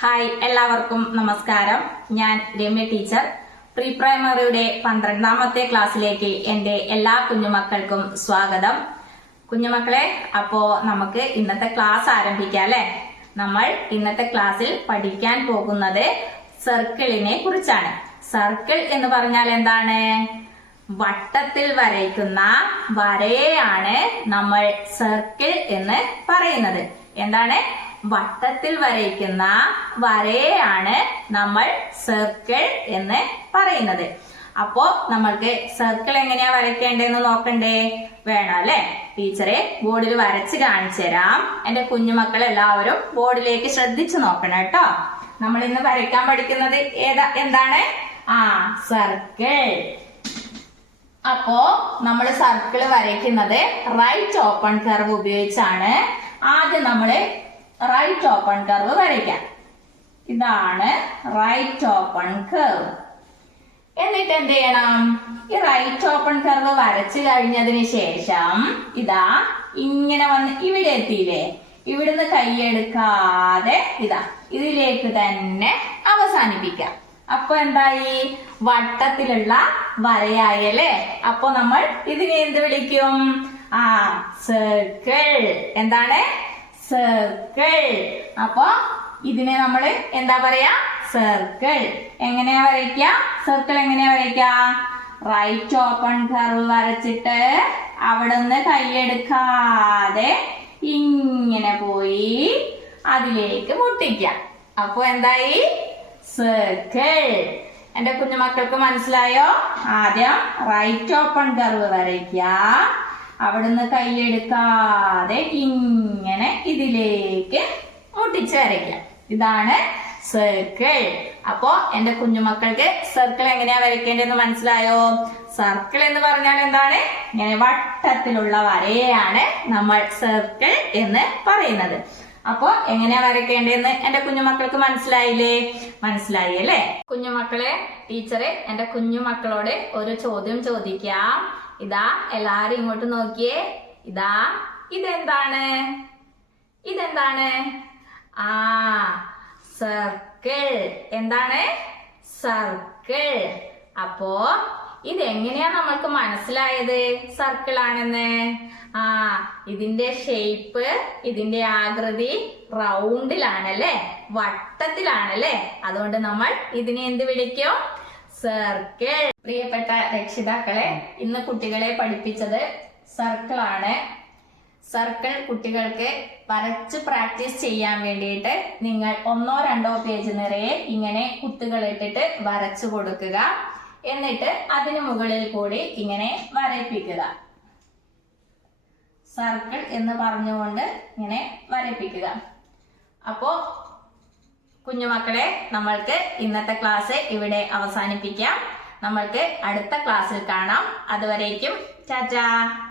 Hi, എല്ലാവർക്കും നമസ്കാരം. ഞാൻ രമ്യ ടീച്ചർ. പ്രീ പ്രൈമറിയുടെ 12ാമത്തെ ക്ലാസ്സിലേക്ക് എന്റെ എല്ലാ കുഞ്ഞുമക്കൾക്കും സ്വാഗതം. കുഞ്ഞുമക്കളെ, അപ്പോ നമുക്ക് ഇന്നത്തെ ക്ലാസ് ആരംഭിക്കാം അല്ലെ. നമ്മൾ ഇന്നത്തെ ക്ലാസ്സിൽ പഠിക്കാൻ പോകുന്നത് സർക്കിളിനെ കുറിച്ചാണ്. സർക്കിൾ എന്ന് പറഞ്ഞാൽ എന്താണ്? വട്ടത്തിൽ വരയ്ക്കുന്ന വരയാണ് നമ്മൾ സർക്കിൾ എന്ന് പറയുന്നത്. എന്താണ്? വട്ടത്തിൽ വരയ്ക്കുന്ന വരയാണ് നമ്മൾ സർക്കിൾ എന്ന് പറയുന്നത്. അപ്പോ നമ്മൾക്ക് സർക്കിൾ എങ്ങനെയാ വരയ്ക്കേണ്ടതെന്ന് നോക്കണ്ടേ? വേണം അല്ലെ? ടീച്ചറെ ബോർഡിൽ വരച്ച് കാണിച്ചു തരാം. എന്റെ കുഞ്ഞുമക്കൾ എല്ലാവരും ബോർഡിലേക്ക് ശ്രദ്ധിച്ചു നോക്കണം കേട്ടോ. നമ്മൾ ഇന്ന് വരയ്ക്കാൻ പഠിക്കുന്നത് എന്താണ്? സർക്കിൾ. അപ്പോ നമ്മൾ സർക്കിൾ വരയ്ക്കുന്നത് റൈറ്റ് ഓപ്പൺ കർവ് ഉപയോഗിച്ചാണ്. ആദ്യം നമ്മള് റൈറ്റ് ഓപ്പൺ കർവ് വരയ്ക്കാം. ഇതാണ് റൈറ്റ് ഓപ്പൺ കർവ്. എന്നിട്ട് എന്ത് ചെയ്യണം? ഈ റൈറ്റ് ഓപ്പൺ കർവ് വരച്ചു കഴിഞ്ഞതിന് ശേഷം ഇതാ ഇങ്ങനെ വന്ന് ഇവിടെ എത്തിയില്ലേ? ഇവിടുന്ന് കൈയെടുക്കാതെ ഇതാ ഇതിലേക്ക് തന്നെ അവസാനിപ്പിക്കാം. അപ്പൊ എന്തായി? വട്ടത്തിലുള്ള വരയായല്ലേ? അപ്പൊ നമ്മൾ ഇതിനെ എന്ത് വിളിക്കും? സർക്കിൾ. എന്താണ്? സർക്കിൾ. അപ്പൊ ഇതിനെ നമ്മള് എന്താ പറയാ? സർക്കിൾ. എങ്ങനെയാ വരയ്ക്ക? സർക്കിൾ എങ്ങനെയാ വരയ്ക്ക? റൈറ്റ് ഓപ്പൺ കർവ് വരച്ചിട്ട് അവിടുന്ന് കൈയെടുക്കാതെ ഇങ്ങനെ പോയി അതിലേക്ക് മുട്ടിക്ക. അപ്പൊ എന്തായി? സർക്കിൾ. എന്റെ കുഞ്ഞുമക്കൾക്ക് മനസ്സിലായോ? ആദ്യം റൈറ്റ് ഓപ്പൺ കർവ് വരയ്ക്ക, അവിടുന്ന് കൈയെടുക്കാതെ ഇങ്ങനെ ഇതിലേക്ക് മുട്ടിച്ച് വരയ്ക്കാം. ഇതാണ് സർക്കിൾ. അപ്പോ എന്റെ കുഞ്ഞുമക്കൾക്ക് സർക്കിൾ എങ്ങനെയാ വരയ്ക്കേണ്ടതെന്ന് മനസ്സിലായോ? സർക്കിൾ എന്ന് പറഞ്ഞാൽ എന്താണ്? ഇങ്ങനെ വട്ടത്തിലുള്ള വരയാണ് നമ്മൾ സർക്കിൾ എന്ന് പറയുന്നത്. അപ്പോ എങ്ങനെയാ വരയ്ക്കേണ്ടതെന്ന് എന്റെ കുഞ്ഞുമക്കൾക്ക് മനസ്സിലായില്ലേ? മനസ്സിലായി അല്ലേ? കുഞ്ഞുമക്കളെ, ടീച്ചറെ എന്റെ കുഞ്ഞുമക്കളോട് ഒരു ചോദ്യം ചോദിക്കാം. ഇതാ എല്ലാരും ഇങ്ങോട്ട് നോക്കിയേ. ഇതാ ഇതെന്താണ്? ഇതെന്താണ്? സർക്കിൾ. എന്താണ്? സർക്കിൾ. അപ്പോ ഇതെങ്ങനെയാ നമ്മൾക്ക് മനസ്സിലായത് സർക്കിൾ ആണെന്ന്? ഇതിന്റെ ഷേപ്പ്, ഇതിന്റെ ആകൃതി റൗണ്ടിലാണല്ലേ, വട്ടത്തിലാണല്ലേ. അതുകൊണ്ട് നമ്മൾ ഇതിനെ എന്ത് വിളിക്കും? സർക്കിൾ. പ്രിയപ്പെട്ട രക്ഷിതാക്കളെ, ഇന്ന് കുട്ടികളെ പഠിപ്പിച്ചത് സർക്കിൾ ആണ്. സർക്കിൾ കുട്ടികൾക്ക് വരച്ച് പ്രാക്ടീസ് ചെയ്യാൻ വേണ്ടിയിട്ട് നിങ്ങൾ 1-2 പേജ് നിറയെ ഇങ്ങനെ കുത്തുകൾ ഇട്ടിട്ട് വരച്ചു കൊടുക്കുക. എന്നിട്ട് അതിനു മുകളിൽ കൂടി ഇങ്ങനെ വരപ്പിക്കുക. സർക്കിൾ എന്ന് പറഞ്ഞുകൊണ്ട് ഇങ്ങനെ വരപ്പിക്കുക. അപ്പോ കുഞ്ഞുമക്കളെ, നമ്മൾക്ക് ഇന്നത്തെ ക്ലാസ് ഇവിടെ അവസാനിപ്പിക്കാം. നമ്മൾക്ക് അടുത്ത ക്ലാസ്സിൽ കാണാം. അതുവരേക്കും ടാറ്റാ.